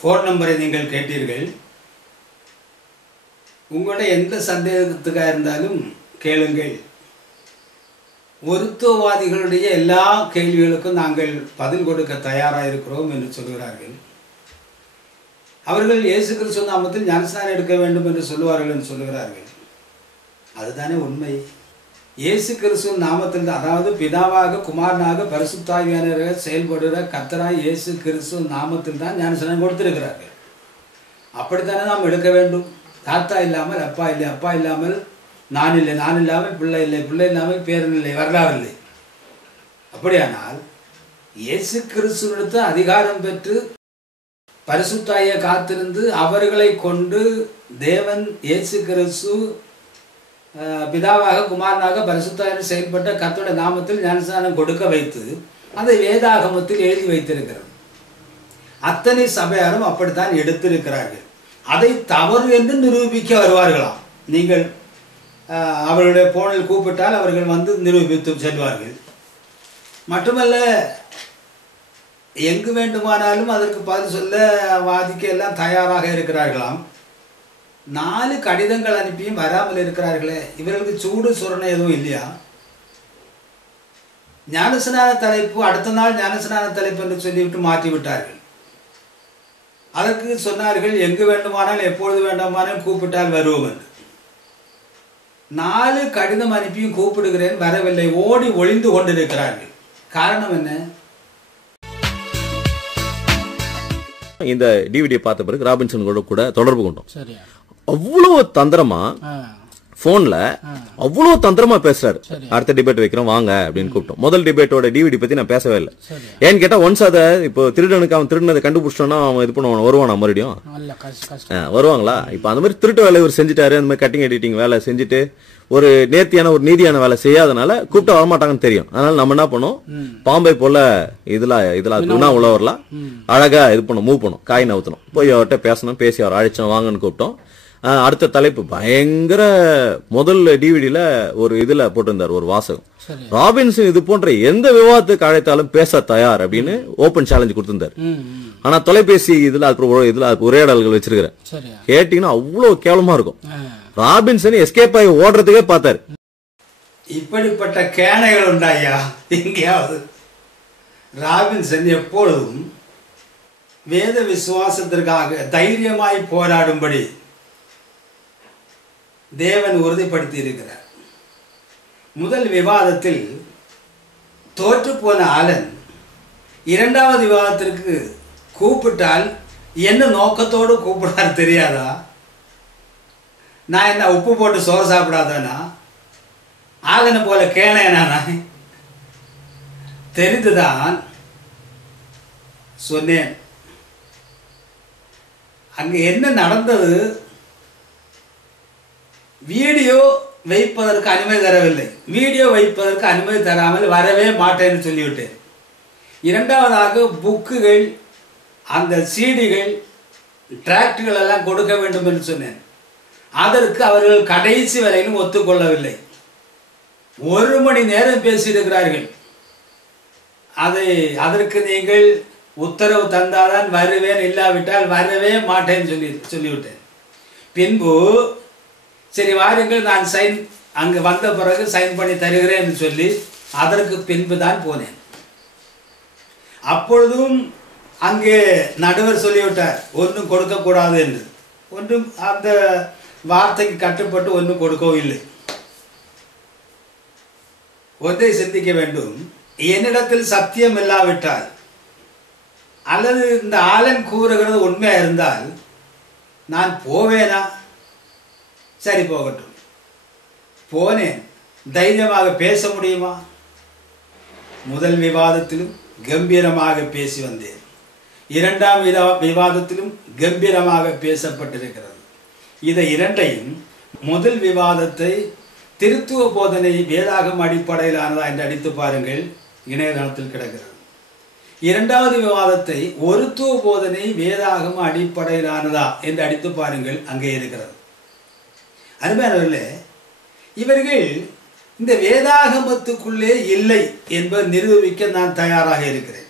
Phone நம்பரை நீங்கள் கேட்டீர்கள். உங்களுடைய எந்த சந்தேகத்துக்காக இருந்தாலும் கேளுங்கள். ஒருத்தவாதிகளுடைய எல்லா கேள்விகளுக்கும் நாங்கள் பதில் கொடுக்க தயாராக இருக்கிறோம் என்று சொல்கிறார்கள். அவர்கள் இயேசு கிறிஸ்து நாமத்தில் ஞானஸ்நானம் எடுக்க வேண்டும் என்று சொல்லுவார்கள் என்று சொல்லுகிறார்கள். அதுதானே உண்மை. இயேசு கிறிஸ்து நாமத்தில் தான், அதாவது பிதாவாக குமாரனாக பரிசுத்த ஆவியானவராக செயல்படுகிற கர்த்தராய் இயேசு கிறிஸ்து நாமத்தில் தான் ஞானஸ்நானம் கொடுத்திருக்கிறார்கள். அப்படித்தானே நாம் எடுக்க வேண்டும். தாத்தா இல்லாமல் அப்பா இல்லை, அப்பா இல்லாமல் நான் இல்லை, நான் இல்லாமல் பிள்ளை இல்லை, பிள்ளை இல்லாமல் பேரன் இல்லை, வரலாறு இல்லை. அப்படியானால் இயேசு கிறிஸ்துவிடத்து அதிகாரம் பெற்று பரிசுத்தாயை காத்திருந்து அவர்களை கொண்டு தேவன் இயேசு கிறிஸ்து பிதாவாக குமாரனாக பரிசுத்தாயின் செயல்பட்ட கர்த்தருடைய நாமத்தில் ஞானஸ்நானம் கொடுக்க வைத்து அதை வேதாகமத்தில் எழுதி வைத்திருக்கிறது. அத்தனை சபையாரும் அப்படித்தான் எடுத்திருக்கிறார்கள். அதை தவறு என்று நிரூபிக்க வருவார்களாம். நீங்கள் அவர்களுடைய போனில் கூப்பிட்டால் அவர்கள் வந்து நிரூபித்து செல்வார்கள். மட்டுமல்ல, எங்கு வேண்டுமானாலும் அதற்கு பதில் சொல்ல வாதிக்க எல்லாம் தயாராக இருக்கிறார்களாம். 4 கடிதங்கள் அனுப்பியும் வராமல் இருக்கிறார்களே, இவர்களுக்கு சூடு சுரணை எதுவும் இல்லையா? ஞானஸ்நான தலைப்பு அடுத்த நாள் ஞானஸ்நான தலைப்பு என்று சொல்லிவிட்டு மாற்றிவிட்டார்கள். அதற்கு சொன்னார்கள், எங்கு வேண்டுமானால் எப்பொழுது வேண்டுமானால் கூப்பிட்டால் வருவோம் என்று. 4 கடிதம் அனுப்பியும் கூப்பிடுகிறேன், வரவில்லை, ஓடி ஒளிந்து கொண்டிருக்கிறார்கள். காரணம் என்ன? இந்த டிவிடியை பார்த்த பிறகு ராபின்சன் கூட தொடர்பு கொண்டோம். அவ்வளவு தந்திரமா போன்ல அவ்வளவு தந்திரமா பேசுறாரு. அடுத்த டிபேட் வைக்கிறோம் வாங்க அப்படின்னு கூப்பிட்டோம். முதல் டிபேட்டோட டிவிடி பத்தி நான் பேசவே இல்லை. ஏன்னு கேட்டா ஒன்ஸ் அதை இப்போ திருடனுக்கு அவன் திருடினதை கண்டுபிடிச்சோன்னா அவன் இது பண்ணுவான், வருவானா மறுபடியும் வருவாங்களா? இப்ப அந்த மாதிரி திருட்டு வேலை இவர் செஞ்சுட்டாரு. அந்த மாதிரி கட்டிங் எடிட்டிங் வேலை செஞ்சுட்டு ஒரு நேர்த்தியான ஒரு நீதியான வேலை செய்யாதனால கூப்பிட்டு வரமாட்டாங்கன்னு தெரியும். அதனால நம்ம என்ன பண்ணோம், பாம்பை போல இதெல்லாம் உழவர்லாம் அழகா இது பண்ணோம், மூவ் பண்ணோம், காய் நவுத்தணும், போய் அவர்கிட்ட பேசணும், பேசி அவர் அழைச்சோம் வாங்கன்னு கூப்பிட்டோம். அடுத்த தலைப்பு பயங்கர முதல் டிவிடியில ஒரு இதுல போட்டிருந்தார் ஒரு வாசகம், ராபின்சன் இது போன்ற எந்த விவாதத்துக்கு அழைத்தாலும் பேச தயார் அப்படின்னு ஓபன் சேலஞ்ச் கொடுத்திருந்தார். ஆனா தொலைபேசி இதுல உரையாடல்கள் வச்சிருக்கிறேன். கேட்டீங்கன்னா அவ்வளவு கேவலமா இருக்கும். ராபின்சன் எஸ்கேப் ஆகி ஓடுறதுக்கே பார்த்தாரு. இப்படிப்பட்ட கேனைகள் உண்டாயா எங்கேயாவது? ராபின்சன் எப்பொழுதும் வேத விசுவாசத்திற்காக தைரியமாய் போராடும்படி தேவன் உறுதிப்படுத்தி இருக்கிறார். முதல் விவாதத்தில் தோற்று போன ஆலன் இரண்டாவது விவாதத்திற்கு கூப்பிட்டால் என்ன நோக்கத்தோடு கூப்பிடாரு தெரியாதா? நான் என்ன உப்பு போட்டு சோறு சாப்பிடாதானா? ஆலனை போல கேளையனா? தெரிந்துதான் சொன்னேன். அங்க என்ன நடந்தது? வீடியோ வைப்பதற்கு அனுமதி தரவில்லை. வீடியோ வைப்பதற்கு அனுமதி தராமல் வரவே மாட்டேன்னு சொல்லிவிட்டேன். இரண்டாவதாக புக்குகள், அந்த சீடிகள், டிராக்டுகள் எல்லாம் கொடுக்க வேண்டும் என்று சொன்னேன். அதற்கு அவர்கள் கடைசி வரையிலும் ஒத்துக்கொள்ளவில்லை. 1 மணி நேரம் பேசியிருக்கிறார்கள். அதற்கு நீங்கள் உத்தரவு தந்தால்தான் வருவேன், இல்லாவிட்டால் வரவே மாட்டேன்னு சொல்லிவிட்டேன். பின்பு சரி வாருங்கள், நான் அங்கு வந்த பிறகு சைன் பண்ணி தருகிறேன் என்று சொல்லி அதற்கு பின்பு தான் போனேன். அப்பொழுதும் அங்கே நடுவர் சொல்லிவிட்டார் ஒன்றும் கொடுக்கக்கூடாது என்று. ஒன்றும் அந்த வார்த்தைக்கு கட்டுப்பட்டு ஒன்றும் கொடுக்கவும் இல்லை. ஒன்றை சிந்திக்க வேண்டும், என்னிடத்தில் சத்தியம் இல்லாவிட்டால் அல்லது இந்த ஆலன் கூறுகிறது உண்மையா இருந்தால் நான் போவேனா? சரி போகட்டும். போனேன். தைரியமாக பேச முடியுமா? முதல் விவாதத்திலும் கம்பீரமாக பேசி வந்தேன். இரண்டாம் விவாதத்திலும் கம்பீரமாக பேசப்பட்டிருக்கிறது. இதை இரண்டையும், முதல் விவாதத்தை திருத்துவ போதனை வேதாகம அடிப்படையிலானதா என்று அடித்து பாருங்கள், இணையதளத்தில் கிடக்கிறது. இரண்டாவது விவாதத்தை ஒருத்துவ போதனை வேதாகம அடிப்படையிலானதா என்று அடித்து பாருங்கள், அங்கே இருக்கிறது. அருமையானவர்களே, இவர்கள் இந்த வேதாகமத்துக்குள்ளே இல்லை என்பதை நிரூபிக்க நான் தயாராக இருக்கிறேன்.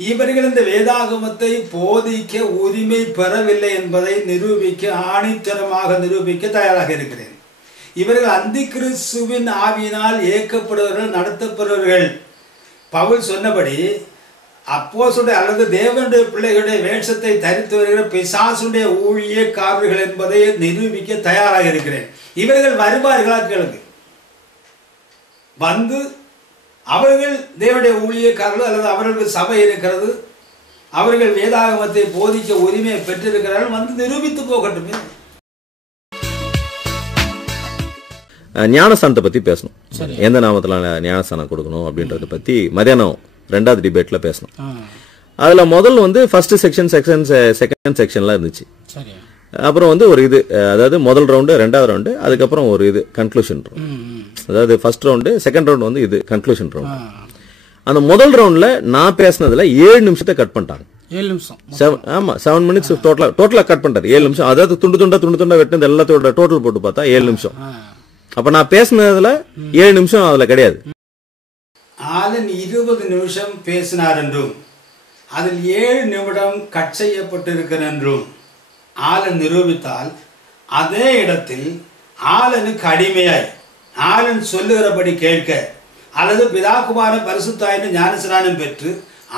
இவர்கள் இந்த வேதாகமத்தை போதிக்க உரிமை பெறவில்லை என்பதை நிரூபிக்க, ஆணித்தரமாக நிரூபிக்க தயாராக இருக்கிறேன். இவர்கள் அந்தி கிறிஸ்துவின் ஆவியினால் இயக்கப்படுவர்கள், நடத்தப்படுவர்கள். பவுல் சொன்னபடி அப்போஸ்தலருடைய அல்லது தேவனுடைய பிள்ளைகளுடைய வேஷத்தை தரித்து வருகிற பிசாசுடைய ஊழியக்காரர்கள் என்பதை நிரூபிக்க தயாராக இருக்கிறேன். இவர்கள் வருவார்களா கேளுங்க. வந்து அவர்கள் தேவனுடைய ஊழியக்காரர்கள் அல்லது அவர்களுக்கு சபை இருக்கிறது, அவர்கள் வேதாகமத்தை போதிக்க உரிமையை பெற்றிருக்கிறார்கள், வந்து நிரூபித்து போகட்டுமே. ஞானஸ்தானத்தை பத்தி பேசணும். எந்த நாமத்துல ஞானஸ்தானம் கொடுக்கணும் அப்படின்றத பத்தி மதியானம் 2வது டிபேட்ல பேசணும். அதுல முதல் வந்து ஃபர்ஸ்ட் செக்ஷன், செகண்ட் செக்ஷன்லாம் இருந்துச்சு. அப்புறம் வந்து ஒரு இது, அதாவது முதல் ரவுண்டு, 2வது ரவுண்டு, அதுக்கப்புறம் ஒரு இது கன்க்ளூஷன் ரவுண்ட். அதாவது ஃபர்ஸ்ட் ரவுண்டு, செகண்ட் ரவுண்ட் வந்து இது கன்க்ளூஷன் ரவுண்ட். அந்த முதல் ரவுண்ட்ல நான் பேசினதுல 7 நிமிஷத்தை கட் பண்ணிட்டாங்க. 7 நிமிஷம். ஆமா, 7 மினிட்ஸ் டோட்டலா கட் பண்ணிட்டாரு. 7 நிமிஷம். அதாவது துண்டு துண்டா வெட்டினது எல்லாத்தோட டோட்டல் போட்டு பார்த்தா 7 நிமிஷம். அப்ப நான் பேசினதுல 7 நிமிஷம் அதுல கிடையாது. ஆலன் 20 நிமிஷம் பேசினார் என்றும் அதில் 7 நிமிடம் கட் செய்யப்பட்டிருக்கிற என்றும் ஆலன் நிரூபித்தால், அதே இடத்தில் ஆலனுக்கு அடிமையாய் ஆலன் சொல்லுகிறபடி கேட்க அல்லது பிதாகுமார பரிசுத்தாயின்னு ஞானஸ்நானம் பெற்று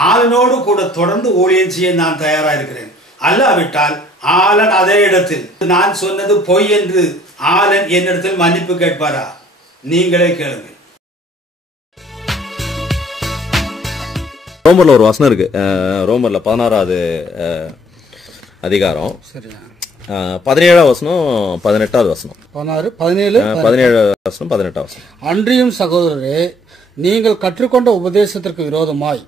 ஆலனோடு கூட தொடர்ந்து ஊழியம் செய்ய நான் தயாராக இருக்கிறேன். அல்லாவிட்டால் ஆலன் அதே இடத்தில் நான் சொன்னது பொய் என்று ஆலன் என்னிடத்தில் மன்னிப்பு கேட்பாரா? நீங்களே கேளுங்கள். ரோமர்ல ஒரு வசனம் இருக்கு. ரோமர்ல 16வது அதிகாரம் 17வது வசனம், 18வது வசனம். 16, 17, 17வது வசனம், 18வது வசனம். அன்றியும் சகோதரரே, நீங்கள் கற்றுக்கொண்ட உபதேசத்திற்கு விரோதமாய்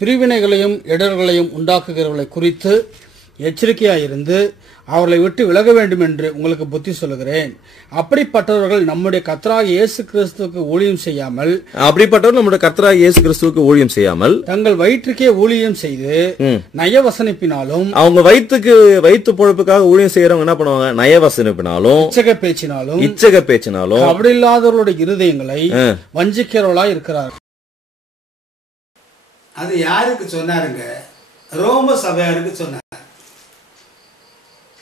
பிரிவினைகளையும் இடர்களையும் உண்டாக்குகிறவர்களை குறித்து எச்சரிக்கையாயிருந்து அவர்களை விட்டு விலக வேண்டும் என்று உங்களுக்கு புத்தி சொல்லுகிறேன். அப்படிப்பட்டவர்கள் நம்முடைய கர்த்தராகிய இயேசு கிறிஸ்துவுக்கு ஊழியம் செய்யாமல் தங்கள் வயிற்றுக்கே ஊழியம் செய்து நயவசனிப்பினாலும், அவங்க வயிற்று பொழப்புக்காக ஊழியம் செய்யறவங்க என்ன பண்ணுவாங்க? நயவசனிப்பினாலும், இச்சக பேச்சினாலும் அப்படி இல்லாதவர்களுடைய இருதயங்களை வஞ்சிக்கிறவர்களா இருக்கிறார்கள். அது யாருக்கு சொன்னாருங்க? ரோம சபையாருக்கு சொன்னார்.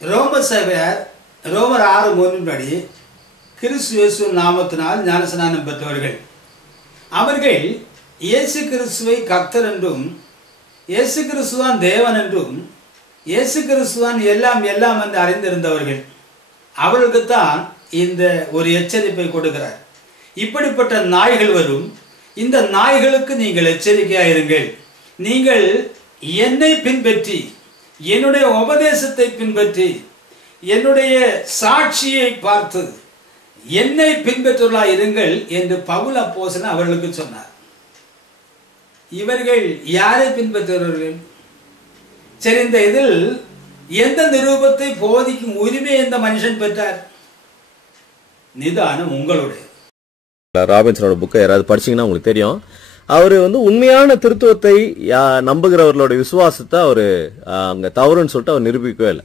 ரோம சபையார் ரோமர் 6:3 படி கிறிஸ்து இயேசு நாமத்தினால் ஞானஸ்நானம் பெற்றவர்கள். அவர்கள் இயேசு கிறிஸ்துவை கர்த்தர் என்றும், இயேசு கிறிஸ்துவான் தேவன் என்றும், இயேசு கிறிஸ்துவான் எல்லாம் எல்லாம் என்று அறிந்திருந்தவர்கள். அவர்களுக்குத்தான் இந்த ஒரு எச்சரிப்பை கொடுக்கிறார். இப்படிப்பட்ட நாய்கள் வரும், இந்த நாய்களுக்கு நீங்கள் எச்சரிக்கையாயிருங்கள். நீங்கள் என்னை பின்பற்றி, என்னுடைய உபதேசத்தை பின்பற்றி, என்னுடைய சாட்சியை பார்த்து என்னை பின்பற்றுவர்களாய் இருங்கள் என்று பவுல் அப்போஸ்தலன் அவர்களுக்கு சொன்னார். இவர்கள் யாரை பின்பற்றுகிறார்கள்? சரி, இந்த இதில் எந்த நிரூபத்தை போதிக்கும் உரிமை எந்த மனுஷன் பெற்றார்? நிதானம் உங்களுடைய. ராபின்சனோட புக்கை யாராவது படிச்சீங்கன்னா உங்களுக்கு தெரியும். அவரு வந்து உண்மையான திருத்துவத்தை நம்புகிறவர்களோட விசுவாசத்தை அவரு அங்க தவறுன்னு சொல்லிட்டு அவர் நிரூபிக்கவே இல்லை.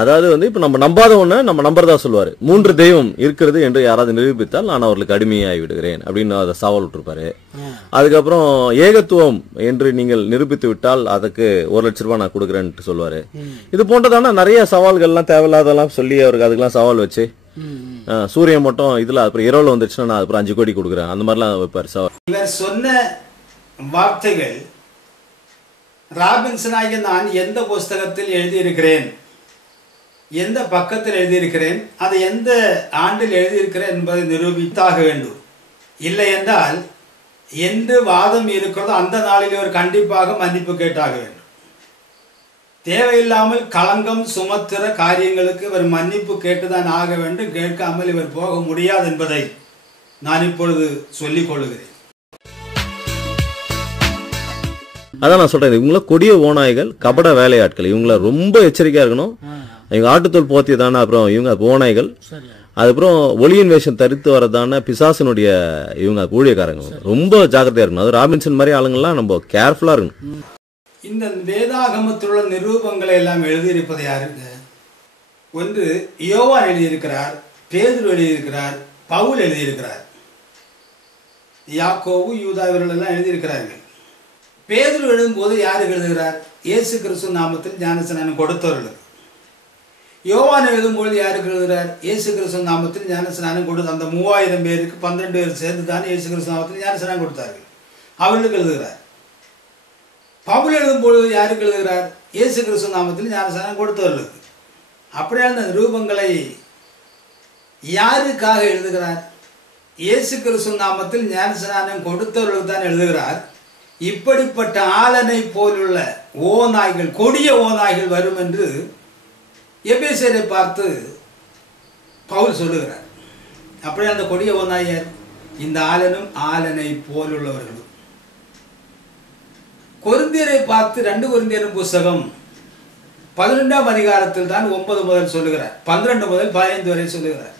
அதாவது வந்து இப்ப நம்ம நம்பாத ஒண்ணு நம்ம நம்புறதா சொல்லுவாரு. 3 தெய்வம் இருக்கிறது என்று யாராவது நிரூபித்தால் நான் அவர்களுக்கு அடிமையாகி விடுகிறேன் அப்படின்னு அதை சவால் விட்டுருப்பாரு. அதுக்கப்புறம் ஏகத்துவம் என்று நீங்கள் நிரூபித்து விட்டால் அதுக்கு 1 லட்சம் ரூபாய் நான் கொடுக்குறேன்ட்டு சொல்லுவாரு. இது போன்றதான நிறைய சவால்கள்லாம் தேவையில்லாதெல்லாம் சொல்லி அவருக்கு அதுக்கெல்லாம் சவால் வச்சு, சூரியன் மட்டும் இதுல அப்புறம் இரவுல வந்துருச்சுன்னா நான் அப்புறம் 5 கோடி கொடுக்குறேன், அந்த மாதிரிலாம் வைப்பாரு சவால். இவர் சொன்ன வார்த்தைகள் ராபின்சனாகிய நான் எந்த புஸ்தகத்தில் எழுதியிருக்கிறேன், எந்த பக்கத்தில் எழுதியிருக்கிறேன், அதை எந்த ஆண்டில் எழுதியிருக்கிறேன் என்பதை நிரூபித்தாக வேண்டும். இல்லை என்றால் என்று வாதம் இருக்கிறதோ அந்த நாளில் இவர் கண்டிப்பாக மன்னிப்பு கேட்டாக வேண்டும். தேவையில்லாமல் களங்கம் சுமத்துற காரியங்களுக்கு இவர் மன்னிப்பு கேட்டுதான் ஆக வேண்டும். கேட்காமல் இவர் போக முடியாது என்பதை நான் இப்பொழுது சொல்லிக் கொள்ளுகிறேன். அதான் நான் சொல்றேன், இவங்கள கொடிய ஓநாய்கள், கபட வேலையாட்கள், இவங்கள ரொம்ப எச்சரிக்கையா இருக்கணும். இவங்க ஆட்டுத்தோல் போத்தி தானே, அப்புறம் இவங்க ஓநாய்கள், அதுக்கப்புறம் ஒளியின் வேஷம் தரித்து வரதான பிசாசனுடைய இவங்க ஊழியக்காரங்க, ரொம்ப ஜாக்கிரதையா இருக்கணும். அது ராபின்சன் மாதிரி ஆளுங்கள்லாம் நம்ம கேர்ஃபுல்லா இருக்கணும். இந்த வேதாகமத்தில் உள்ள நிரூபங்களை எல்லாம் எழுதியிருப்பது யாருங்க? ஒன்று யோவான் எழுதியிருக்கிறார், பேதுரு எழுதியிருக்கிறார், பவுல் எழுதியிருக்கிறார், யாக்கோபு, யூதா இவர்கள் எல்லாம் எழுதியிருக்கிறார்கள். பேதுரு எழுதும்போது யாருக்கு எழுதுகிறார்? இயேசு கிறிஸ்து நாமத்தில் ஞானஸ்நானம் கொடுத்தவர்களுக்கு. யோவான் எழுதும்போது யாருக்கு எழுதுகிறார்? இயேசு கிறிஸ்து நாமத்தில் ஞானஸ்நானம் கொடுத்த அந்த 3000 பேருக்கு 12 பேர் சேர்ந்து தான் இயேசு கிறிஸ்து நாமத்தில் ஞானஸ்நானம் கொடுத்தார்கள், அவர்களுக்கு எழுதுகிறார். பவுல் எழுதும்போது யாருக்கு எழுதுகிறார்? இயேசு கிறிஸ்து நாமத்தில் ஞானஸ்நானம் கொடுத்தவர்களுக்கு. அப்படியே அந்த நிரூபங்களை யாருக்காக எழுதுகிறார்? இயேசு கிறிஸ்து நாமத்தில் ஞானஸ்நானம் கொடுத்தவர்களுக்கு தான் எழுதுகிறார். இப்படிப்பட்ட ஆளனை போலுள்ள ஓநாய்கள், கொடிய ஓநாய்கள் வரும் என்று எபேசியரை பார்த்து பவுல் சொல்லுகிறார். அப்படியே அந்த கொடிய ஓநாயர் இந்த ஆளனும் ஆளனை போலுள்ளவர்களும். கொரிந்தியரை பார்த்து 2 கொரிந்தியர் புஸ்தகம் 11ஆம் அதிகாரத்தில் தான் 9 முதல் சொல்லுகிறார், 12 முதல் 15 வரை சொல்லுகிறார்.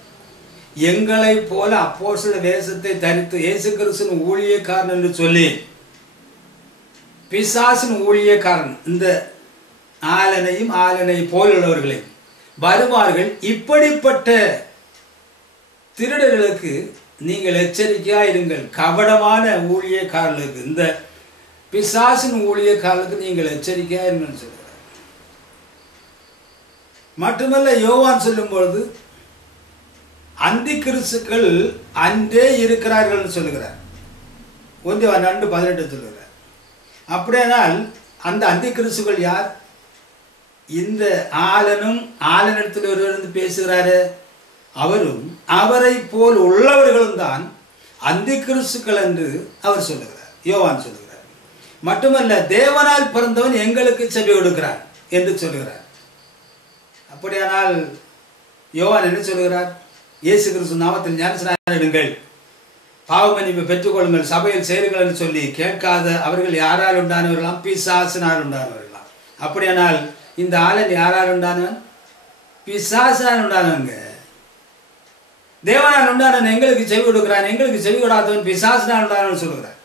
எங்களை போல அப்போஸ்தல வேஷத்தை தரித்து இயேசு கிறிஸ்துவின் ஊழியக்காரன் என்று சொல்லி பிசாசின் ஊழியக்காரன் இந்த ஆளனையும் ஆளனை போலுள்ளவர்களையும் வருவார்கள். இப்படிப்பட்ட திருடர்களுக்கு நீங்கள் எச்சரிக்கையாக இருங்கள். கபடமான ஊழியக்காரர்களுக்கு, இந்த பிசாசின் ஊழியக்காரர்களுக்கு நீங்கள் எச்சரிக்கையாக இருங்கள் சொல்கிறார். மட்டுமல்ல, யோவான் சொல்லும் பொழுது அந்தி கிறிஸ்துக்கள் அன்றே இருக்கிறார்கள் சொல்லுகிறார். 1:18 சொல்லுகிறார். அப்படியானால் அந்த அந்தி கிறிஸ்துக்கள் யார்? இந்த ஆளனும் ஆளனிடத்தில் ஒருவர் பேசுகிறாரு, அவரும் அவரை போல் உள்ளவர்களும் தான் அந்தி கிறிஸ்துக்கள் என்று அவர் சொல்லுகிறார், யோவான் சொல்லுகிறார். மட்டுமல்ல, தேவனால் பிறந்தவன் எங்களுக்கு செவி கொடுக்கிறான் என்று சொல்லுகிறார். அப்படியானால் யோவான் என்ன சொல்லுகிறார்? இயேசு கிறிஸ்து நாமத்தில் ஞானஸ்நானம் எடுங்கள், பாவ மன்னிப்பு பெற்றுக்கொள்ளுங்கள், சபையில் சேருங்கள் என்று சொல்லி கேட்காத அவர்கள் யாரால் உண்டானவர்களாம்? பிசாசினால் உண்டானவர்களாம். அப்படியானால் இந்த ஆளன் யாரால் உண்டானவன்? பிசாசினால் உண்டானவங்க. தேவனால் உண்டானவன் எங்களுக்கு செவி கொடுக்கிறான், எங்களுக்கு செவி கொடாதவன் பிசாசினால் உண்டானவன் சொல்லுகிறார்.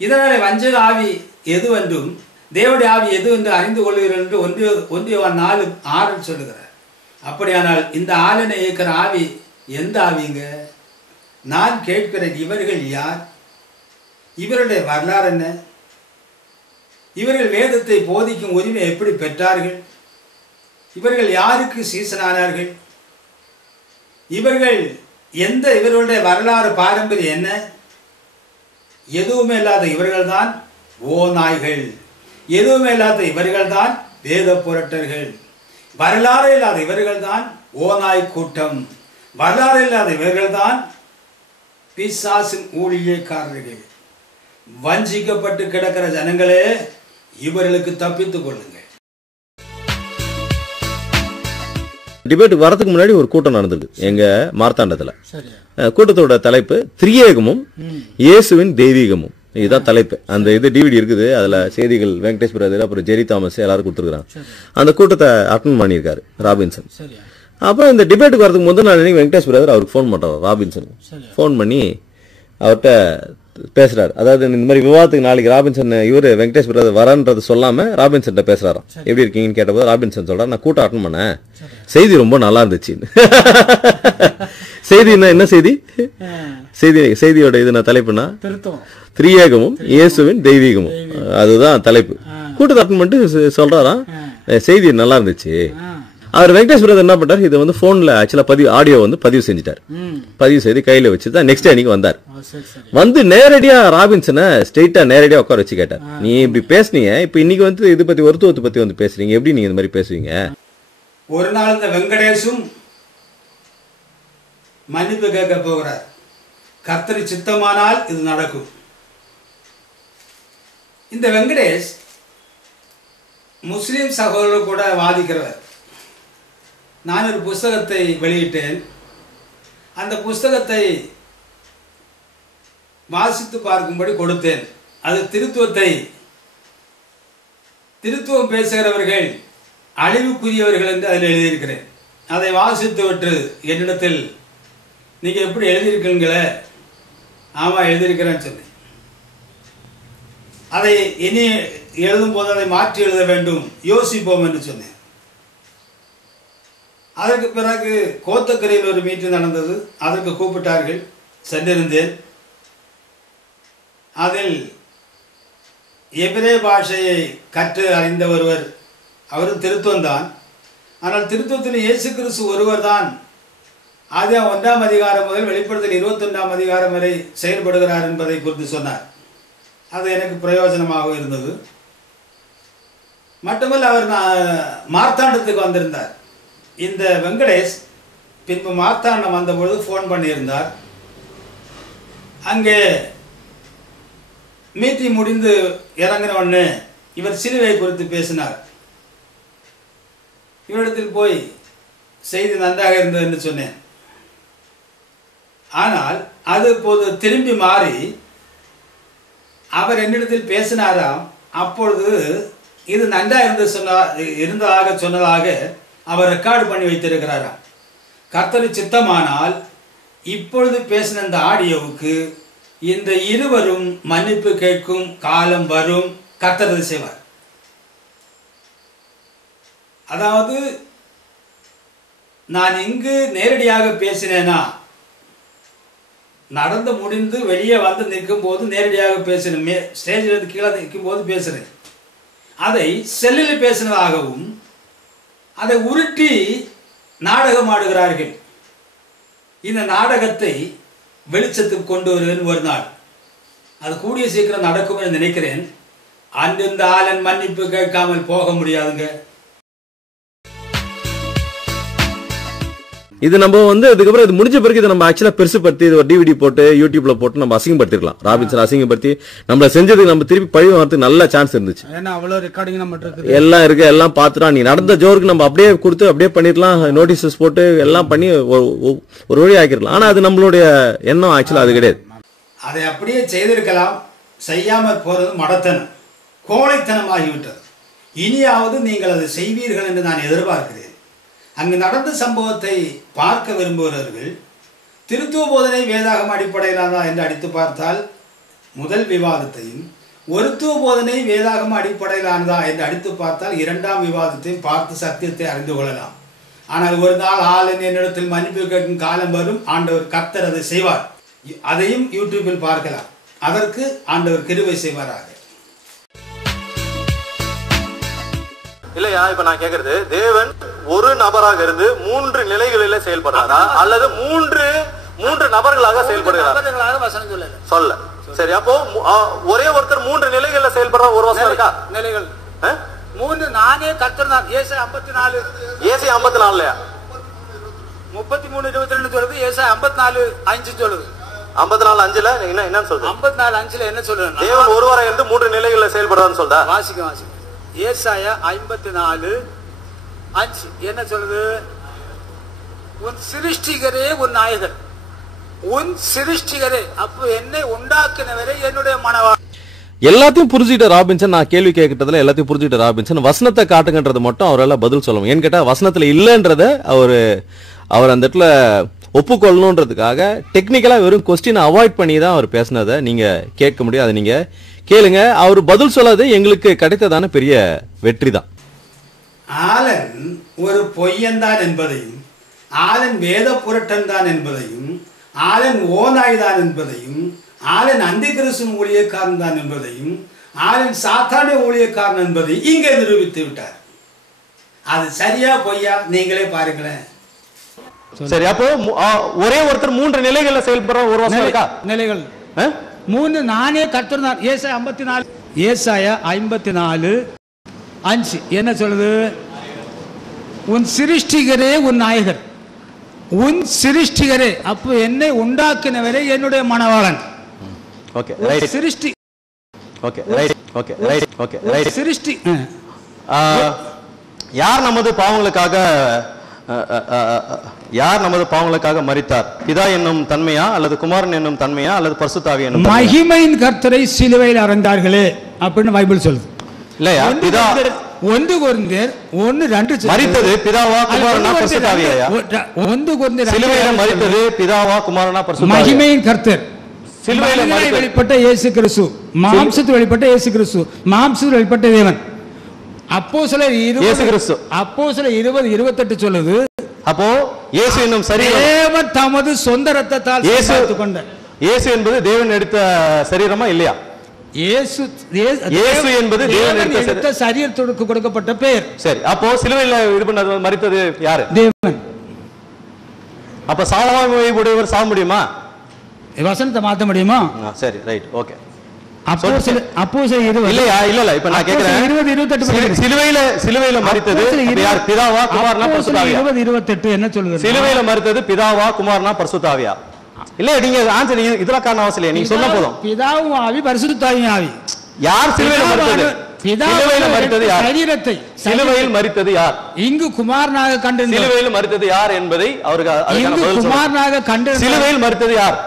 இதனாலே வஞ்சக ஆவி எதுவென்றும் தேவனுடைய ஆவி எது என்று அறிந்து கொள்கிறீர்கள் என்று 1 யோவான் 4:6 சொல்லுகிறார். அப்படியானால் இந்த ஆளனை இயக்கிற ஆவி எந்த ஆவிங்க? நான் கேட்கிறேன், இவர்கள் யார்? இவருடைய வரலாறு என்ன? இவர்கள் வேதத்தை போதிக்கும் உரிமை எப்படி பெற்றார்கள்? இவர்கள் யாருக்கு சீசனானார்கள்? இவர்களுடைய வரலாறு பாரம்பரியம் என்ன? எதுவுமே இல்லாத இவர்கள்தான் ஓநாய்கள், எதுவுமே இல்லாத இவர்கள்தான் வேத புரட்டர்கள், வரலாறு இல்லாத இவர்கள்தான் ஓநாய் கூட்டம், வரலாறு இல்லாத இவர்கள்தான் பிசாசின் ஊழியக்காரர்கள். வஞ்சிக்கப்பட்டு கிடக்கிற ஜனங்களே, இவர்களுக்கு தப்பித்துக் கொள்ளுங்கள். டிபேட் வரதுக்கு முன்னாடி ஒரு கூட்டம் நடந்திருக்கு எங்க மார்த்தாண்டத்துல. கூட்டத்தோட தலைப்பு திரியேகமும் இயேசுவின் தெய்வீகமும், இதுதான் தலைப்பு. அந்த இது டிவிடி இருக்குது, அதுல செய்திகள் வெங்கடேஷ் பிரதர் அப்புறம் ஜெரி தாமஸ் எல்லாரும் கொடுத்துருக்காங்க. அந்த கூட்டத்தை அட்டன் பண்ணியிருக்காரு ராபின்சன். அப்புறம் இந்த டிபேட்டுக்கு வரதுக்கு முதல் நாள் வெங்கடேஷ் பிரதர் அவருக்கு ஃபோன் பண்றாரு, ராபின்சன் ஃபோன் பண்ணி அவர்கிட்ட பேசுறாரு. அதாவது இந்த மாதிரி விவாதத்துக்கு நாளைக்கு ராபின்சன் இவரு வெங்கடேஷ் பிரதர் வரன்றது சொல்லாம ராபின்சன் பேசுறாராம். எப்படி இருக்கீங்கன்னு கேட்டபோது ராபின்சன் சொல்றாரு, நான் கூட்டம் அட்டன் பண்ணேன், செய்தி ரொம்ப நல்லா இருந்துச்சு. செய்தின்னா என்ன செய்தி? செய்தியோட இது நான் தலைப்புனா திரியேகமும் இயேசுவின் தெய்வீகமும், அதுதான் தலைப்பு. கூட்டத்தை அட்டன் பண்ணிட்டு சொல்றாராம், செய்தி நல்லா இருந்துச்சு. அவர் வெங்கடேஷ் பிரதர் என்ன பண்ணார், இதை வந்து போன்ல ஆக்சுவலா ஆடியோ வந்து பதிவு செஞ்சுட்டார். பதிவு செய்து கையில வச்சுதான் நெக்ஸ்ட் டே அன்னைக்கு வந்தார். வந்து நேரடியா ராபின்சனை ஸ்ட்ரெயிட்டா நேரடியா உட்கார வச்சு கேட்டார், நீ இப்படி பேசுனீங்க, இப்ப இன்னைக்கு வந்து இது பத்தி ஒருத்துவத்தை பத்தி வந்து பேசுறீங்க, எப்படி நீங்க இந்த மாதிரி பேசுவீங்க? ஒரு நாள் இந்த வெங்கடேஷும் மன்னிப்பு கேட்க போகிறார். கர்த்தர் சித்தமானால் இது நடக்கும். இந்த வெங்கடேஷ் முஸ்லிம் சகோதரர்கள் கூட வாதிக்கிறவர். நான் ஒரு புஸ்தகத்தை வெளியிட்டேன். அந்த புஸ்தகத்தை வாசித்து பார்க்கும்படி கொடுத்தேன். அது திருத்துவம் பேசுகிறவர்கள் அழிவுக்குரியவர்கள் என்று அதில் எழுதியிருக்கிறேன். அதை வாசித்து விட்டு என்னிடத்தில் நீங்க எப்படி எழுதியிருக்கீங்களே? ஆமா எழுதியிருக்கிறேன்னு சொன்னேன். அதை இனி எழுதும் போது அதை மாற்றி எழுத வேண்டும், யோசிப்போம் என்று சொன்னேன். அதற்கு பிறகு கோத்தக்கரையில் ஒரு மீட்டிங் நடந்தது. அதற்கு கூப்பிட்டார்கள், சென்றிருந்தேன். அதில் எபிரே பாஷையை கற்று அறிந்த ஒருவர், அவரும் திருத்துவம் தான். ஆனால் திருத்துவத்தில் இயேசு கிறிஸ்து ஒருவர் தான் ஆதியாகமம் 1ஆம் அதிகாரம் முதல் வெளிப்படுத்தல் 21ஆம் அதிகாரம் வரை செயல்படுகிறார் என்பதை குறித்து சொன்னார். அது எனக்கு பிரயோஜனமாக இருந்தது. மட்டுமல்ல, அவர் மார்த்தாண்டத்துக்கு வந்திருந்தார். இந்த வெங்கடேஷ் பின்பு மார்த்தாண்டம் வந்தபொழுது ஃபோன் பண்ணியிருந்தார். அங்கே மீட்டிங் முடிந்து இறங்கின உடனே இவர் சிலுவை குறித்து பேசினார். இவரிடத்தில் போய் செய்தி நன்றாக இருந்தது என்று சொன்னேன். ஆனால் அது இப்போது திரும்பி மாறி அவர் என்னிடத்தில் பேசினாராம். அப்பொழுது இது நன்றாக இருந்ததாக சொன்னதாக அவர் ரெக்கார்டு பண்ணி வைத்திருக்கிறாராம். கர்த்தருக்கு சித்தமானால் இப்பொழுது பேசின இந்த ஆடியோவுக்கு இந்த இருவரும் மன்னிப்பு கேட்கும் காலம் வரும். கர்த்தர் செய்வார். அதாவது நான் இங்கு நேரடியாக பேசினேனா, நடந்து முடிந்து வெளியே வந்து நிற்கும் போது நேரடியாக பேசினேன், ஸ்டேஜில் கீழே நிற்கும் போது பேசுகிறேன். அதை செல்லில் பேசினதாகவும் அதை உருட்டி நாடகம் ஆடுகிறார்கள். இந்த நாடகத்தை வெளிச்சத்துக்கு கொண்டு வருவேன் ஒரு நாள். அது கூடிய சீக்கிரம் நடக்கும் என்று நினைக்கிறேன். அன்றிருந்த ஆளன் மன்னிப்பு கேட்காமல் போக முடியாதுங்க. இது நம்ம வந்து அதுக்கப்புறம் இது முடிஞ்ச பிறகு இதை நம்ம ஆக்சுவலா பெருசுப்படுத்தி இது ஒரு டிவிடி போட்டு யூடியூப்ல போட்டு நம்ம அசிங்கப்படுத்திருக்கலாம். ராபின்சன் அசிங்கப்படுத்தி நம்மள செஞ்சதுக்கு நம்ம திருப்பி பழி வரதுக்கு நல்ல சான்ஸ் இருந்துச்சு. ஏன்னா அவ்வளவு ரெக்கார்டிங் நம்ம இருக்கு, எல்லாம் இருக்கு, எல்லாம் பாத்துட்டா நீ நடந்த ஜோருக்கு நம்ம அப்படியே கொடுத்து அப்படியே பண்ணிடலாம், நோட்டீசஸ் போட்டு எல்லாம் பண்ணி ஒரு வழி ஆக்கிடலாம். ஆனா அது நம்மளுடைய எண்ணம் ஆக்சுவலா அது கிடையாது. அதை அப்படியே செய்திருக்கலாம். செய்யாமல் போறது மடத்தனம், கோழைத்தனமாகிவிட்டது. இனியாவது நீங்கள் அதை செய்வீர்கள் என்று நான் எதிர்பார்க்கிறேன். அங்கு நடந்த சம்பவத்தை பார்க்க விரும்புகிறவர்கள் திருத்துவ போதனை வேதாகம அடிப்படையிலானதா என்று அடித்து பார்த்தால் முதல் விவாதத்தையும், ஒருத்துவ போதனை வேதாகம அடிப்படையிலானதா என்று அடித்து பார்த்தால் இரண்டாம் விவாதத்தையும் பார்த்து சத்தியத்தை அறிந்து கொள்ளலாம். ஆனால் ஒரு நாள் ஆளன் என்னிடத்தில் மன்னிப்பு கேட்கும் காலம் வரும். ஆண்டவர் கர்த்தர் அதை செய்வார். அதையும் யூடியூபில் பார்க்கலாம். அதற்கு ஆண்டவர் கிருபை செய்வாராக. இல்லையா, இப்ப நான் கேக்குறது, தேவன் ஒரு நபராக இருந்து 3 நிலைகளில செயல்படுறாரா அல்லது மூன்று நபர்களாக செயல்படுகிறாரா? சொல்ல சரி. அப்போ ஒரே ஒருத்தர் 3 நிலைகள்ல செயல்படுற ஒரு வசனம் இருக்கா? நிலைகள் 3. நானே கர்த்தர் தான். ஏசாயா 54. ஏசாயா 54லயா 33:22 சொல்லுது. ஏசாயா 54:5 சொல்லுது. 54:5ல என்ன சொல்றது? 54:5ல என்ன சொல்றது? தேவன் ஒருவரா இருந்து 3 நிலைகள்ல செயல்படுறான்னு சொல்றா. வாசிக்க ஏசாயா 54:5 என்ன சொல்லுது? உன் சிருஷ்டிகரே உன் நாயகர், உன் சிருஷ்டிகரே, அப்ப என்னை உண்டாக்கினவரே என்னுடைய மனவாளன். எல்லாத்தையும் புரிஞ்சுக்கிட்ட ராபின்சன், நான் கேள்வி கேட்கறதுல எல்லாத்தையும் புரிஞ்சுக்கிட்ட ராபின்சன் வசனத்தை காட்டுங்கன்றது மட்டும் அவரால் பதில் சொல்லணும். ஏன்னு கேட்டா வசனத்துல இல்லைன்றத அவர் அந்த இடத்துல ஒப்புக்கொள்ளணுன்றதுக்காக டெக்னிக்கலா வெறும் கொஸ்டினை அவாய்ட் பண்ணி தான் அவர் பேசினதை நீங்க கேட்க முடியும். அதை நீங்க கேளுங்க. அவர் பதில் சொல்லாது எங்களுக்கு கிடைத்ததான பெரிய வெற்றி தான். ஆலன் ஒரு பொய்யன்தான் என்பதையும், ஆலன் வேத புரட்டன் தான் என்பதையும், ஆலன் ஓநாய் தான் என்பதையும், ஆலன் அந்தி கிறிஸ்துவின் ஊழியக்காரன் தான் என்பதையும், ஆலன் சாத்தானுடைய ஊழியக்காரன் என்பதை இங்கே நிரூபித்து விட்டார். அது சரியா பொய்யா நீங்களே பாருங்களேன். சரி, அப்போ ஒரே ஒருத்தர் 3 நிலைகள்ல செயல்படுற ஒரு வசனம் இருக்கா? நிலைகள் 3. நானே கர்த்தர் தான். ஏசாயா 54. ஏசாயா 54:5 என்ன சொல்லுது? உன் சிருஷ்டிகரே உன் நாயகர், உன் சிருஷ்டிகரே, அப்போ என்னை உண்டாக்கினவரே என்னுடைய மனவாளன். Okay right. சிருஷ்டி okay right. Okay right. Okay right. சிருஷ்டி யார் நமது பாவங்களுக்காக மரித்தார்? பிதா என்னும் தன்மையா அல்லது குமாரன் என்னும் தன்மையா அல்லது பரிசுத்த ஆவி என்னும்? மகிமையின் கர்த்தரை சிலுவையில் அறைந்தார்களே அப்படின்னு பைபிள் சொல்லுது. இல்லையா? பிதா 1 கொரிந்தியர் 1:2 மரித்தது பிதாவா குமாரனா பரிசுத்த ஆவியா? 1 கொரிந்தியர் சிலுவையில மரித்தது பிதாவா குமாரனா பரிசுத்த ஆவியா? மகிமையின் கர்த்தர் சிலுவையில வெளிப்பட்ட இயேசு கிறிஸ்து, மாம்சத்தில் வெளிப்பட்ட இயேசு கிறிஸ்து, மாம்சத்தில் வெளிப்பட்ட தேவன். அப்போஸ்தலர் 20:28 சொல்லுது. அப்போ இயேசு என்னும் சரீரம் தேவன் தமது சொந்த இரத்தத்தால் சம்பாதித்துக் கொண்ட. இயேசு என்பது தேவன் எடுத்த சரீரமா இல்லையா? இயேசு என்பது தேவன் எடுத்த சரீரத்துக்கு கொடுக்கப்பட்ட பெயர். சரி, அப்போ சிலுவையில் இது பண்ணது மரித்தது யாரு? தேவன். அப்ப சாவாமை உடையவர் சாக முடியுமா? வசனத்தை மாத்த முடியுமா? சரி, ரைட், ஓகே. இல்லையா? இல்ல, இப்ப நான் கேக்குறேன் 20:28 சிலுவையில மரித்தது யார்? பிதாவா, குமாரனா, பரிசுத்தாவியா? 20:28 என்ன சொல்லுது? சிலுவையில மரித்தது பிதாவா, குமாரனா, பரிசுத்தாவியா? இல்ல, நீங்க ஆன்சர் இதெல்லாம் காரணம் அவசியம் இல்லை, நீங்க சொன்னா போதும். பிதாவும் ஆவி, பரிசுத்தாவியும் ஆவி. யார் சிலுவையில மரித்தது? சிலுவையில மரித்தது யார்? சரீரத்தை. சிலுவையில் மரித்தது யார்? இங்கு குமாரனாக கண்டு சிலுவையில் மரித்தது யார் என்பதை அவருக்கு குமாரனாக கண்டு சிலுவையில் மரித்தது யார்?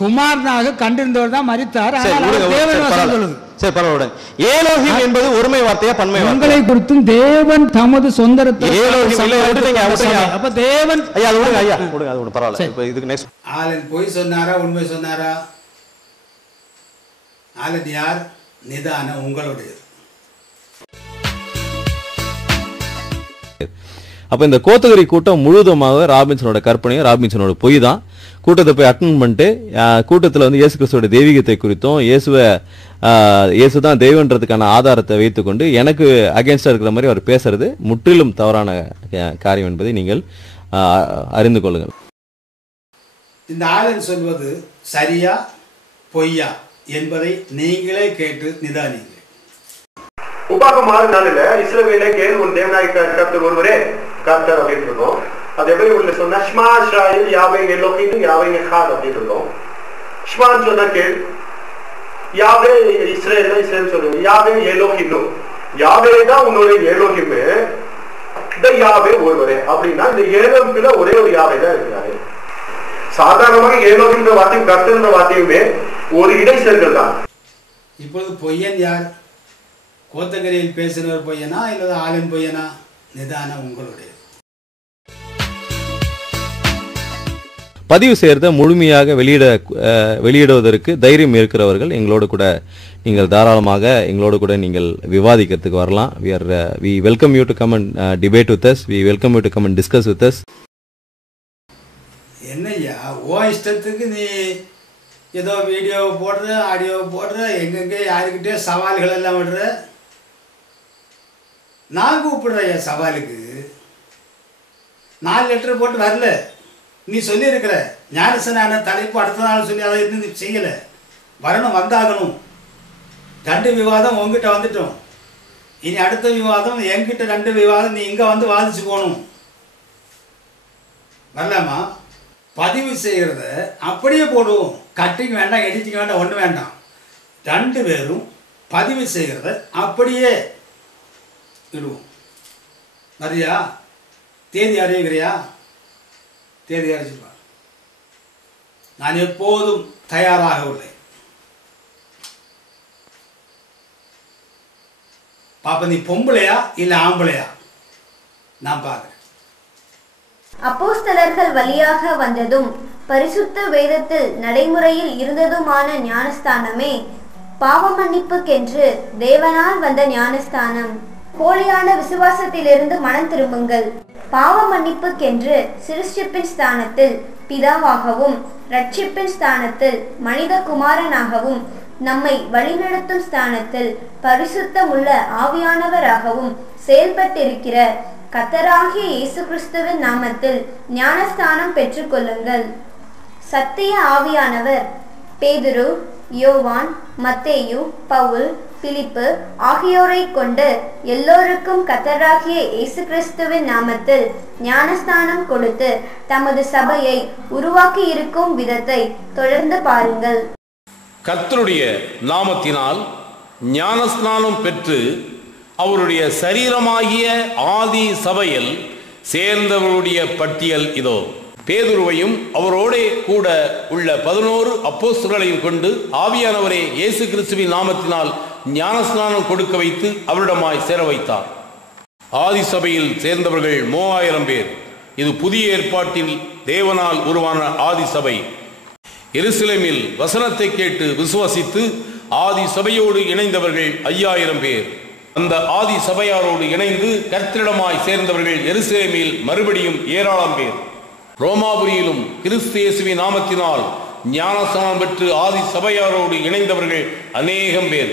குமாரனாக கண்டிருந்தவர் தான் மரித்தார். சரி, பரவாயில்லை. ஏலோஹிம் என்பது ஒருமை வார்த்தையா, பன்மை வார்த்தையா? உங்களை குறித்தும் தேவன் தமது சொந்தத்தை அப்ப தேவன் ஐயா அது விடுங்க, ஐயா விடுங்க, அது விடுங்க, பரவாயில்லை. இப்போ இதுக்கு நெக்ஸ்ட். ஆலன் பொய் சொன்னாரா, உண்மை சொன்னாரா? ஆலன் யார்? நிதானம் உங்களுடையது. அப்ப இந்த கோத்தகிரி கூட்டம் முழுவதுமாக ராபின்சனோட கற்பனையும் ராபின்சனோட பொய் தான். கூட்டத்தை போய் அட்டன் பண்ணிட்டு கூட்டத்தில் வந்து இயேசு கிறிஸ்துவோட தெய்வீகத்தை குறித்தும் இயேசு தான் தெய்வன்றதுக்கான ஆதாரத்தை வைத்துக்கொண்டு எனக்கு அகேன்ஸ்டா இருக்கிற மாதிரி அவர் பேசுறது முற்றிலும் தவறான காரியம் என்பதை நீங்கள் அறிந்து கொள்ளுங்கள். இந்த ஆலன் சொல்வது சரியா பொய்யா என்பதை நீங்களே கேட்டு நிதானிங்க. உபாகம் 6:4 இஸ்ரவேலே கேள், உன் தேவனாகிய கர்த்தர் ஒருவரே கர்த்தர் அப்படின்னு இருக்கோம். அது எப்படி உள்ள சொன்னா ஷ்மா இஸ்ராயேல் யாவே எலோஹிம் யாவே எஹாத் அப்படின்னு இருக்கோம். ஷ்மான்னு சொன்னா கேள், யாவே இஸ்ரேல் சொல்லுங்க, யாவே எலோஹிம், யாவே தான் உன்னோட எலோஹிம், இந்த யாவே ஒருவரே. அப்படின்னா இந்த ஏலோஹிம்ல ஒரே ஒரு யாவே தான் இருக்கிறாரு. சாதாரணமாக ஏலோஹிம்ன்ற வார்த்தையும் கர்த்தர்ன்ற வார்த்தையுமே ஒரு இடைச்செருகல் தான். இப்பொழுது பொய்யன் யார்? கோத்தகிரியில் பேசினவர் பொய்யனா இல்லது ஆலன் பொய்யனா? நிதானம் உங்களுடைய. பதிவு செய்யறத முழுமையாக வெளியிடுவதற்கு தைரியம் இருக்கிறவர்கள் எங்களோடு கூட நீங்கள் தாராளமாக எங்களோடு கூட நீங்கள் விவாதிக்கிறதுக்கு வரலாம். we welcome you to come and debate with us. We welcome you to come and discuss with us. என்னையா ஓ இஷ்டத்துக்கு நீ ஏதோ வீடியோ போடுற, ஆடியோ போடுற, எங்கெங்கே யாருக்கிட்டே சவால்கள் எல்லாம் விடுற. நான் கூப்பிடுறேன் என் சவாலுக்கு. 4 லெட்டர் போட்டு வரல. நீ சொல்லியிருக்கிற ஞானசனான தலைப்பு அடுத்த நாள் சொல்லி அதை இருந்து நீ செய்யலை. வரணும், வந்தாகணும். 2 விவாதம் உங்ககிட்ட வந்துட்டோம். இனி அடுத்த விவாதம் என்கிட்ட 2 விவாதம் நீ இங்கே வந்து வாதிச்சு போகணும். வரலாமா? பதிவு செய்கிறத அப்படியே போடுவோம். கட்டிங் வேண்டாம், எடிட்டிங் வேண்டாம், ஒன்றும் வேண்டாம். 2 பேரும் பதிவு செய்கிறத அப்படியே இடுவோம். வரியா? தேதி அறிவிக்கிறியா? தேதி அறிவிச்சுப்பா. நான் எப்போதும் தயாராக உள்ளேன். பாப்பா, நீ பொம்பளையா இல்ல ஆம்பளையா? நான் பார்க்கிறேன். அப்போஸ்தலர்கள் வழியாக வந்ததும் பரிசுத்த வேதத்தில் நடைமுறையில் இருந்ததுமான ஞானஸ்தானமே பாவ மன்னிப்புக்கென்று தேவனால் வந்த ஞானஸ்தானம். போலியான விசுவாசத்திலிருந்து மனம் திரும்புங்கள். பாவ மன்னிப்புக்கென்று சிருஷ்டிப்பின் ஸ்தானத்தில் பிதாவாகவும் ரட்சிப்பின் ஸ்தானத்தில் மனித குமாரனாகவும் நம்மை வழிநடத்தும் ஸ்தானத்தில் பரிசுத்தமுள்ள ஆவியானவராகவும் செயல்பட்டிருக்கிற கர்த்தராகிய இயேசு கிறிஸ்துவின் நாமத்தில் ஞானஸ்தானம் பெற்றுக்கொள்ளுங்கள். சத்திய ஆவியானவர் பேதுரு, யோவான், மத்தேயு, பவுல், பிலிப்பு ஆகியோரை கொண்டு எல்லோருக்கும் கர்த்தராகிய இயேசு கிறிஸ்துவின் நாமத்தில் ஞானஸ்தானம் கொடுத்து தமது சபையை உருவாக்கி இருக்கும் விதத்தை தொடர்ந்து பாருங்கள். கர்த்தருடைய நாமத்தினால் ஞானஸ்நானம் பெற்று அவருடைய சரீரமாகிய ஆதி சபையில் சேர்ந்தவருடைய பட்டியல் இதோ. பேதுருவையும் அவரோடே கூட உள்ள 11 அப்போஸ்தலர்களையும் கொண்டு ஆவியானவரே இயேசு கிறிஸ்துவின் நாமத்தினால் ஞானஸ்நானம் கொடுக்க வைத்து அவரிடமாய் சேர வைத்தார். ஆதி சபையில் சேர்ந்தவர்கள் 3000 பேர். இது புதிய ஏற்பாட்டில் தேவனால் உருவான ஆதி சபை. எருசலேமில் வசனத்தை கேட்டு விசுவாசித்து ஆதி சபையோடு இணைந்தவர்கள் 5000 பேர். அந்த ஆதி சபையாரோடு இணைந்து கர்த்தரிடமாய் சேர்ந்தவர்கள் எருசலேமில் மறுபடியும் ஏராளம் பேர். ரோமாபுரியிலும் கிறிஸ்து இயேசுவின் நாமத்தினால் ஞானஸ்நானம் பெற்று ஆதி சபையாரோடு இணைந்தவர்கள் அநேகம் பேர்.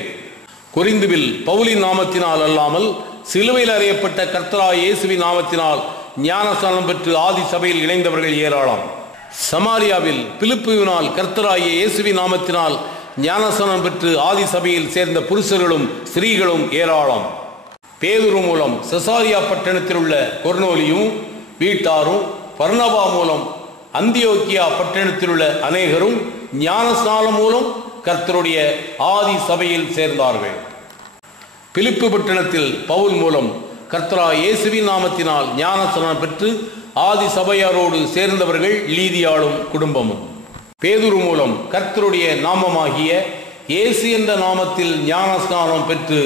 கொரிந்துவில் பவுலின் நாமத்தினால் அல்லாமல் சிலுவையில் அறையப்பட்ட கர்த்தராகிய இயேசுவின் நாமத்தினால் ஞானஸ்நானம் பெற்று ஆதி சபையில் இணைந்தவர்கள் ஏராளம். சமாரியாவில் பிலிப்புவினால் கர்த்தராகிய இயேசுவின் நாமத்தினால் ஞானஸ்நானம் பெற்று ஆதி சபையில் சேர்ந்த புருஷர்களும் ஸ்திரீகளும் ஏராளம். பேதுரு மூலம் செசாரியா பட்டணத்தில் உள்ள கொர்நேலியும் வீட்டாரும், பர்னபா மூலம் அந்தியோக்கியா பட்டணத்தில் உள்ள அநேகரும் ஞானஸ்நானம் மூலம் கர்த்தருடைய ஆதி சபையில் சேர்ந்தார்கள். பிலிப்பு பட்டணத்தில் பவுல் மூலம் கர்த்தராகிய இயேசுவின் நாமத்தினால் ஞானஸ்நானம் பெற்று ஆதி சபையாரோடு சேர்ந்தவர்கள் லீதியாளும் குடும்பமும். பேதுரு மூலம் கர்த்தருடைய நாமமாகிய இயேசு என்ற நாமத்தில் ஞானஸ்நானம் பெற்று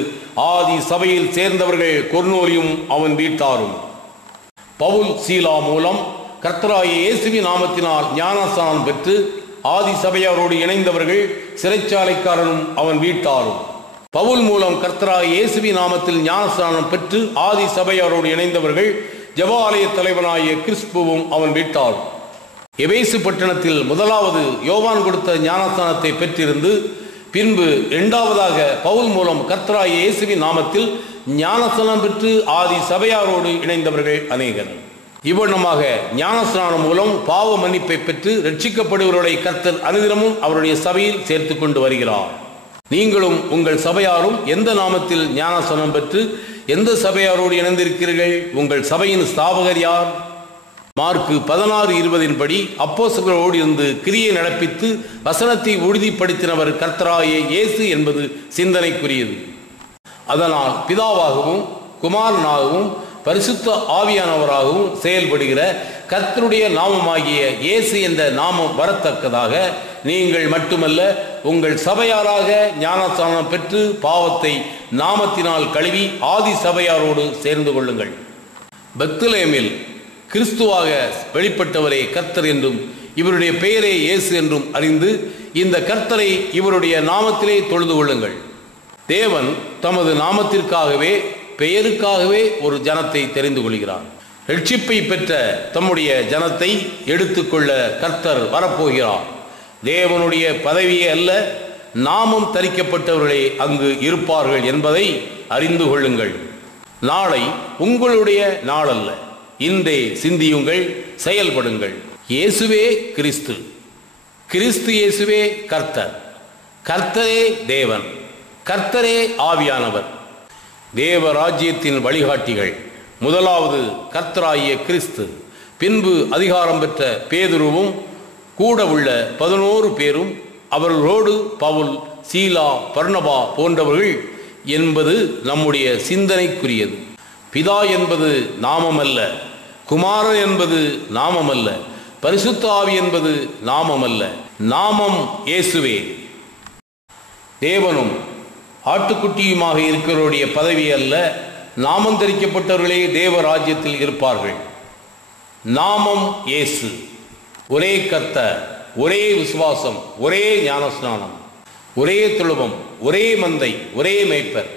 ஆதி சபையில் சேர்ந்தவர்கள் கொர்நேலியும் அவன் வீட்டாரும். பவுல் சீலா மூலம் கர்த்தராகிய இயேசுவின் நாமத்தினால் ஞானஸ்நானம் பெற்று ஆதி சபையாரோடு இணைந்தவர்கள் சிறைச்சாலைக்காரனும் அவன் வீட்டாரும். பவுல் மூலம் கர்த்தராகிய இயேசுவின் நாமத்தில் ஞானஸ்நானம் பெற்று ஆதி சபையாரோடு இணைந்தவர்கள் ஜெபாலய தலைவனாகிய கிறிஸ்புவும் அவன் வீட்டாரும். எபேசு பட்டணத்தில் முதலாவது யோவான் கொடுத்த ஞானஸ்நானத்தை பெற்றிருந்து பின்பு இரண்டாவதாக பவுல் மூலம் கர்த்தராகிய இயேசுவின் நாமத்தில் ஞானஸ்நானம் பெற்று ஆதி சபையாரோடு இணைந்தவர்கள் அநேகர். இவ்வண்ணமாக ஞானஸ்நானம் மூலம் பாவ மன்னிப்பை பெற்று ரட்சிக்கப்படுவர்களை கர்த்தர் அனுதினமும் அவருடைய சபையில் சேர்த்து கொண்டு வருகிறார். நீங்களும் உங்கள் சபையாரும் எந்த நாமத்தில் ஞானஸ்நானம் பெற்று எந்த சபையாரோடு இணைந்திருக்கிறீர்கள்? உங்கள் சபையின் ஸ்தாபகர் யார்? மார்க்கு 16:20 படி அப்போஸ்தலரோடு இருந்து கிரியை நடப்பித்து வசனத்தை உறுதிப்படுத்தினவர் கர்த்தராகிய இயேசு என்பது சிந்தனைக்குரியது. அதனால் பிதாவாகவும் குமாரனாகவும் பரிசுத்த ஆவியானவராகவும் செயல்படுகிற கர்த்தருடைய நாமமாகிய இயேசு என்ற நாமம் வரத்தக்கதாக நீங்கள் மட்டுமல்ல உங்கள் சபையாராக ஞானஸ்நானம் பெற்று பாவத்தை நாமத்தினால் கழுவி ஆதி சபையாரோடு சேர்ந்து கொள்ளுங்கள். பெத்லகேமில் கிறிஸ்துவாக வெளிப்பட்டவரே கர்த்தர் என்றும் இவருடைய பெயரே இயேசு என்றும் அறிந்து இந்த கர்த்தரை இவருடைய நாமத்திலே தொழுது கொள்ளுங்கள். தேவன் தமது நாமத்திற்காகவே பெயருக்காகவே ஒரு ஜனத்தை தெரிந்து கொள்கிறார். ரட்சிப்பை பெற்ற தம்முடைய ஜனத்தை எடுத்துக்கொள்ள கர்த்தர் வரப்போகிறார். தேவனுடைய பதவியே அல்ல, நாமம் தரிக்கப்பட்டவர்களே அங்கு இருப்பார்கள் என்பதை அறிந்து கொள்ளுங்கள். நாளை உங்களுடைய நாளல்ல, இன்றே சிந்தியுங்கள், செயல்படுங்கள். இயேசுவே கிறிஸ்து, கிறிஸ்து இயேசுவே கர்த்தர், கர்த்தரே தேவன், கர்த்தரே ஆவியானவர். தேவ ராஜ்யத்தின் வழிகாட்டிகள் முதலாவது கர்த்தராகிய கிறிஸ்து, பின்பு அதிகாரம் பெற்ற பேதுருவும் கூட உள்ள 11 பேரும், அவர்களோடு பவுல், சீலா, பர்னபா போன்றவர்கள் என்பது நம்முடைய சிந்தனைக்குரியது. பிதா என்பது நாமமல்ல, குமாரன் என்பது நாமமல்ல, பரிசுத்த ஆவி என்பது நாமமல்ல, நாமம் இயேசுவே. தேவனும் ஆட்டுக்குட்டியுமாக இருக்கிறவருடைய பதவி அல்ல, நாமம் தரிக்கப்பட்டவர்களே தேவ ராஜ்யத்தில் இருப்பார்கள். நாமம் இயேசு, ஒரே கர்த்தர், ஒரே விசுவாசம், ஒரே ஞானஸ்நானம், ஒரே தொழுவம், ஒரே மந்தை, ஒரே மேய்ப்பர்.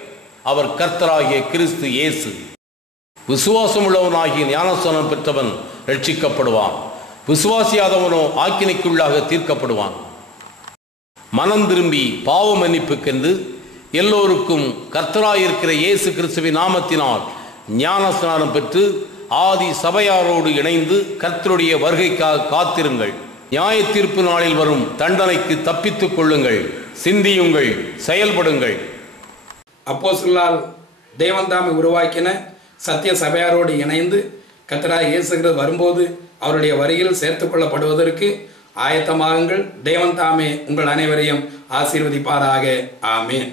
அவர் கர்த்தராகிய கிறிஸ்து இயேசு. விசுவாசம் உள்ளவனாகிய ஞானஸ்நானம் பெற்றவன் ரட்சிக்கப்படுவான், விசுவாசியாதவனோ ஆக்கினைக்குள்ளாக தீர்க்கப்படுவான். மனம் திரும்பி பாவ மன்னிப்புக்கென்று எல்லோருக்கும் கர்த்தராயிருக்கிற இயேசு கிறிஸ்துவின் நாமத்தினால் ஞானஸ்நானம் பெற்று ஆதி சபையாரோடு இணைந்து கர்த்தருடைய வருகைக்காக காத்திருங்கள். நியாய தீர்ப்பு நாளில் வரும் தண்டனைக்கு தப்பித்துக் கொள்ளுங்கள். சிந்தியுங்கள், செயல்படுங்கள். அப்போஸ்தலரால் தேவன் தாமே உருவாக்கின சத்திய சபையாரோடு இணைந்து கர்த்தராகிய இயேசு கிறிஸ்து வரும்போது அவருடைய வருகையில் சேர்த்துக் கொள்ளப்படுவதற்கு ஆயத்தமாகுங்கள். தேவன் தாமே உங்கள் அனைவரையும் ஆசீர்வதிப்பாராக. ஆமேன்.